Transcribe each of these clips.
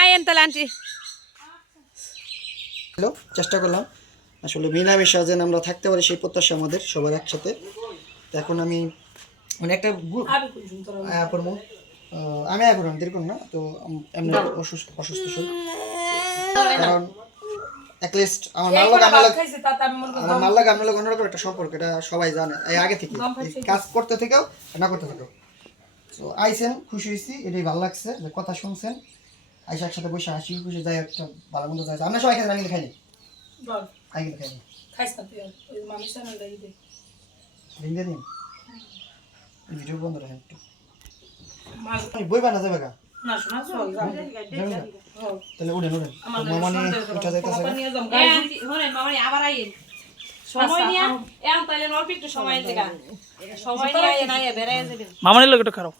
আয়েন তাহলে aunty hello চেষ্টা করলাম আসলে মিলামিশা যেন আমরা থাকতে পারি সেই প্রত্যাশা আমাদের সবার একসাথে। তো এখন আমি মানে একটা পড়বো আমি আয় করলাম দেরি করুন না তো এমনি অসুস্থ শরীর কারণ অ্যাটলিস্ট আমার মাল লাগে আপনার অন্যরকম একটা সম্পর্ক, এটা সবাই জানে এই আগে থেকে কাজ করতে থেকেও না করতে থেকেও। তো আইসেন খুশি হয়েছি, এটাই ভালো লাগছে যে কথা শুনছেন, আইসা একসাথে বসে হাসি খুশি যাই একটা ভালো মন্দ যাই। আমরা সবাই খাই, আমি কিন্তু খাইনি আমি কিন্তু খাইনি রিঙ্গে দিন ভিডিও বন্ধ রাখেন একটু বই বানা যাবে গা তাহলে উঠেন উঠেন মামানি উঠা যাইতেছে আবার আইন সময় নিয়ে এখন তাইলে অল্প একটু সময় থেকে সময় নিয়ে আইন আইয়া বেড়াইয়া যাবেন মামানির লোক একটু খারাপ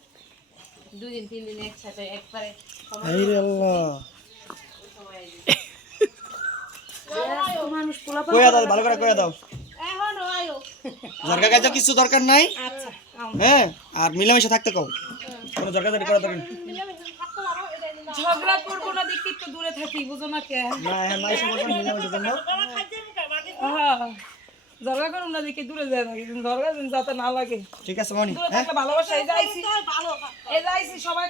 2 দিন 3 দিন একসাথে একবারে এই রে আল্লাহ মানুষ পোলা কইয়া দাও ভালো করে কইয়া দাও এখন আয়ো জরকা কাজে কিছু দরকার নাই আচ্ছা হ্যাঁ আর মিলামিশা থাকতে কও কোনো জরকা জারি করা দরকার নেই। ঝগড়া করব না দেখি তো দূরে থাকি বুঝো না কে না হ্যাঁ নাই সমস্যা মিলামিশা জন্য ঝগড়া করব না দেখি দূরে যায় থাকি ঝগড়া যেন যাতে না লাগে ঠিক আছে মনি দূরে থাকলে ভালোবাসা এই যাইছি এই যাইছি সবাই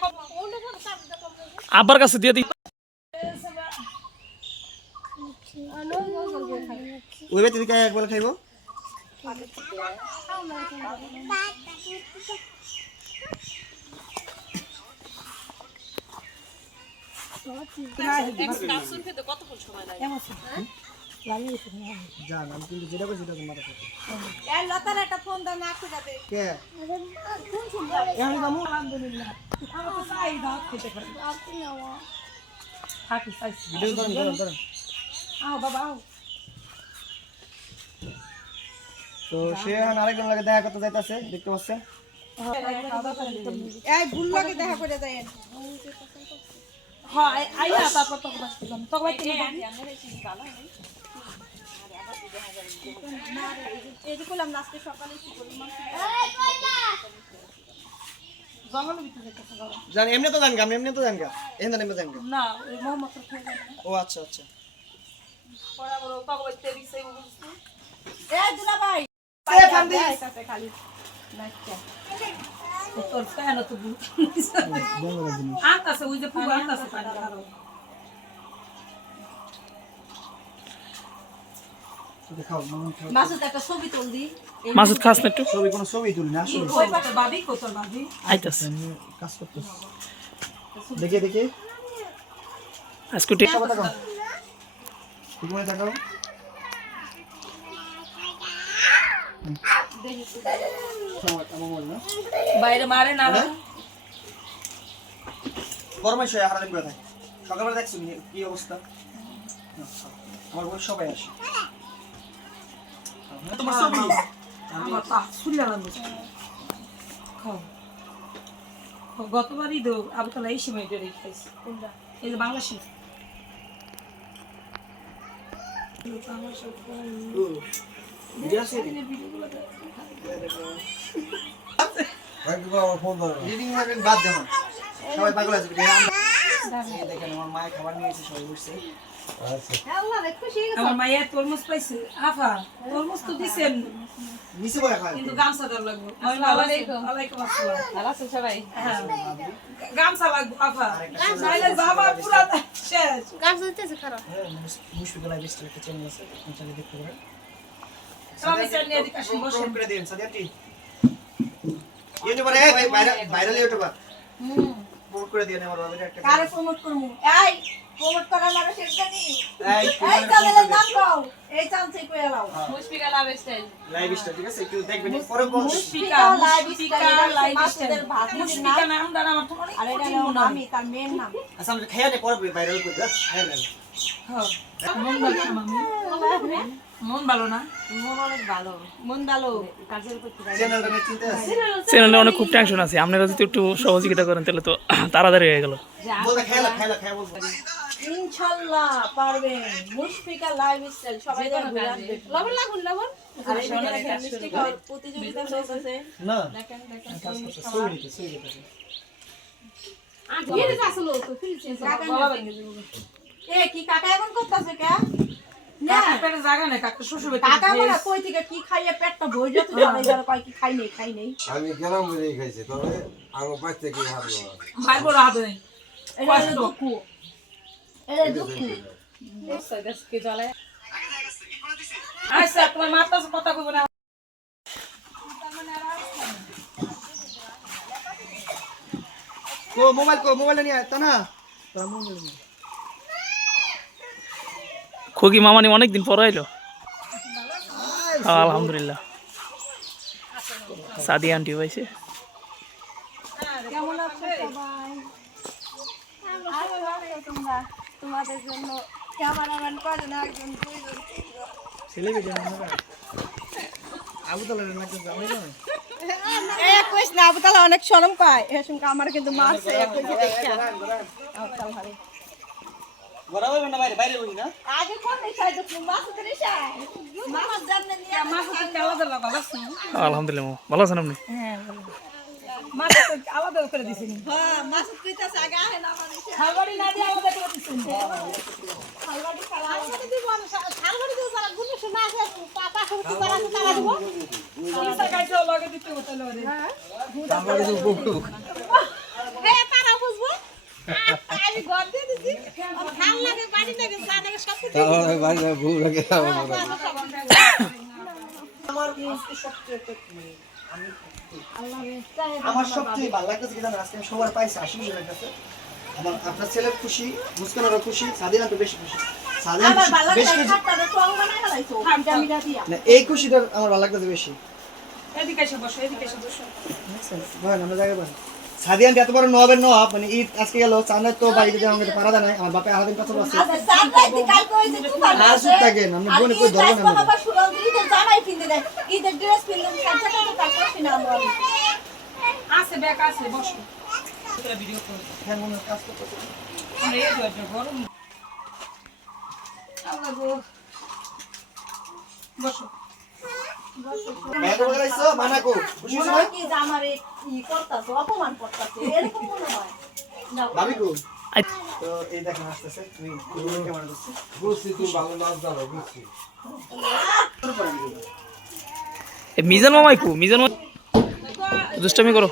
আব্বার কাছে দিয়ে দিই ওই বেতে দিকে একবার খাইবো জান আমি কিন্তু যেটা কইছি এটা মাথা থাকে এই লতার একটা ফোন দাও না একটু যাবে কে আমি কামু আলহামদুলিল্লাহ আমি তো চাই দাও খেতে পারি থাকি চাইছি ভিডিও ধরেন আও বাবা আও তো সে এখন আরেকজন লাগে দেখা করতে যাইতাছে দেখতে পাচ্ছেন এই ভুল লাগে দেখা করে যায়েন হ্যাঁ আইয়া তারপর তো বাসলাম তো ভাই তুমি এই যে কইলাম আজকে সকালে কি করি জঙ্গলের ভিতরে যেতেছে জান এমনি তো জানগা আমি এমনি তো জানগা এমনি এমনি জানগা না ওই মোহাম্মদ খাই ও আচ্ছা আচ্ছা পড়া বড় তগবাই তেরি সেই বুঝছো এই দুলা ভাই এ ফান্দি কাছে খালি নাইকা তোর ফ্যান তো বুঝ বঙ্গলা জিনিস আনতাছে ওই যে পুরো আনতাছে পানি খারো তো খাও মামুন খাও মাসুদ একটা ছবি তুল দি মাসুদ খাস না একটু ছবি কোনো ছবি তুলি না আসলে ওই পাশে ভাবি কোতর ভাবি আইতাছে আমি কাজ করতেছি দেখে দেখে স্কুটি কথা কও ঠিক মনে থাকো বাইরে মারে না গরমে শুয়ে হারা দিন করে থাকে সকালবেলা দেখছো কি অবস্থা আমার বল সবাই আসে তোমার ছবি আমার পা শুনলাম খাও গতবারই দো আবু তালা এই সময় ধরে খাইছি এই যে বাংলাদেশে বাদ দেখুন সবাই পাগল আছে দেখেন আমার মায়ের খাবার নিয়ে এসে সবাই বসছে আমার মায়ের তরমুজ পাইছে আফা তরমুজ তো দিছেন নিচে বলে খায় কিন্তু গামছা দেওয়ার লাগবে ওয়ালাইকুম আসসালাম ভালো আছেন সবাই গামছা লাগবে আফা নাইলে বাবা পুরা শেষ গামছা দিতেছে খারাপ মুশফিকুল আইবিস একটা চ্যানেল আছে ওখানে দেখতে পারেন সবাই চ্যানেল এদিকে আসেন বসেন করে দেন সাদিয়াটি ইউটিউবার এই ভাইরাল ইউটিউবার প্রমোট করে দেন আমার বাবার একটা কারে প্রমোট করমু এই প্রমোট করার লাগে সেটা নি এই এই চ্যানেলের নাম কও এই চান্সে কই এলাও মুশফিকা লাভ স্টাইল লাইভ স্টাইল ঠিক আছে একটু দেখবেন পরে বল মুশফিকা লাইফস্টাইল মুশফিকা নাম দাঁড়া আমার তো অনেক কঠিন মনে আমি তার মেয়ের নাম আচ্ছা আমরা খেয়ে নে পরে ভাইরাল করে দাও হ্যাঁ মন ভালো মামি মন ভালো না মন অনেক ভালো মন ভালো কাজের করতে চ্যানেলটা নিয়ে চিন্তা আছে চ্যানেলে অনেক খুব টেনশন আছে আপনারা যদি একটু সহযোগিতা করেন তাহলে তো তাড়াতাড়ি হয়ে গেল বলতে খেলা বলবো ইনশাআল্লাহ পারবেন মুশফিকা লাইফস্টাইল সবাই জানবে লবণ লাগুন লবণ আর এখানে মিষ্টি খাওয়ার প্রতিযোগিতা চলতেছে না দেখেন কাজ করতে সই দিতে ফ্রিজ আসলো তো ফ্রিজ গলা ভেঙে যাবে। এ কি কাকা এমন করতেছে কে কাকার পেটে জায়গা নেই, কাকা শ্বশুর বাড়িতে কাকা গেছে। মনে কই থেকে কি খাইয়ে পেটটা ভরে যেত জানে যারা কয় কি খাই নেই আমি গেলাম বুঝেই খাইছি, তবে আমার বাচ্চা কি ভাবলো না। ভাই বড় হাত নেই। এটা হলো দুঃখ এটা দুঃখ আচ্ছা, তোমার মার কাছে কথা কইব না। মোবাইলটা নিয়ে আয় তা না তোরা মোবাইল নিয়ে আয়। খুকি মামানি অনেকদিন পর আইলো আলহামদুলিল্লাহ সাদি আন্টি হয়েছে কেমন আছো সবাই তোমরা তোমাদের জন্য ক্যামেরাম্যান করে না একজন দুইজন তিনজন ছেলে বেজে না আবু তালার লাগতে যাবে না এ কইস না আবুতালা অনেক শরম পায় এরকম আমার কিন্তু মারছে কইছে দেখা আবুতাল হারে বরাবর না বাইরে বাইরে বলি না আগে কোন দেখাই তো মাছ ধরে শাই মাছ জাননে নিয়ে মাছ তো আলাদা লাগা লাগছে। আলহামদুলিল্লাহ মামা। ভালো আছেন আপনি মাছ তো আলাদা করে দিছেন। হ্যাঁ মাছ কইতাছে আগে আহে না আমার খাবারই না দিয়ে আলাদা করে দিছেন। হালবাড়ি খালা হালবাড়ি দিব হালবাড়ি দিব যারা গুনে শোনা আছে পাপা সব কি করা আছে তারা দিব পয়সা কাইতে লাগে দিতে হতো লরে। হে তারা বুঝবো আমি ঘর দিয়ে দিছি ভাল লাগে বাড়ি থেকে যা লাগে সব কিছু তাহলে বাড়ি ভুল লাগে আমার মনে হয়। আমার সবচেয়ে ভালো লাগতেছে কি জানেন আজকে আমি সবার পাইছি আশীর্বাদ লাগতেছে আমার আপনার ছেলে খুশি মুস্কানেরও খুশি সাদিনা তো বেশি খুশি সাদিনা আমার ভালো বেশি লাগে খুশি খাটটা তো অঙ্গ না লাইছো মিটা মিটা দিয়া না এই খুশিটা আমার ভালো লাগতেছে বেশি এদিকে এসে বসো, এদিকে এসে বসো। বলেন আমরা জায়গা বলেন সাদিয়ান এত বড় নবের নব মানে ঈদ আজকে গেল চাঁদের তো বাড়িতে যে আমাদের পারা দেয় নাই আমার বাপে আলাদিন কথা বলছে আচ্ছা সাত রাইতে কাল কইছে তুফান আর চুপ থাকেন আমরা বোনে কই ধরবো না বাবা শুরু দিতে জামাই কিনে দেয় ঈদের ড্রেস কিনলাম সাতটা তো কাজ করছি না আমরা আছে ব্যাগ আছে, বসো। তোরা ভিডিও কর। হ্যাঁ মনে কাজ করতে আমরা এই যে গরম। আল্লাহ গো। বসো। মেয়ে বলে রাইছো মানা কো খুশি মনে হইছো হয় কি যে আমার ই করতাছে অপমান করতাছে এরকম মনে হয় না ভাবি কো আই তো এই দেখেন আসতেছে তুমি কেমন করছিস বুঝছি তুমি ভালো নাচ জানো, বুঝছি। মিজান মামাই কু মিজান মামা দুষ্টামি করো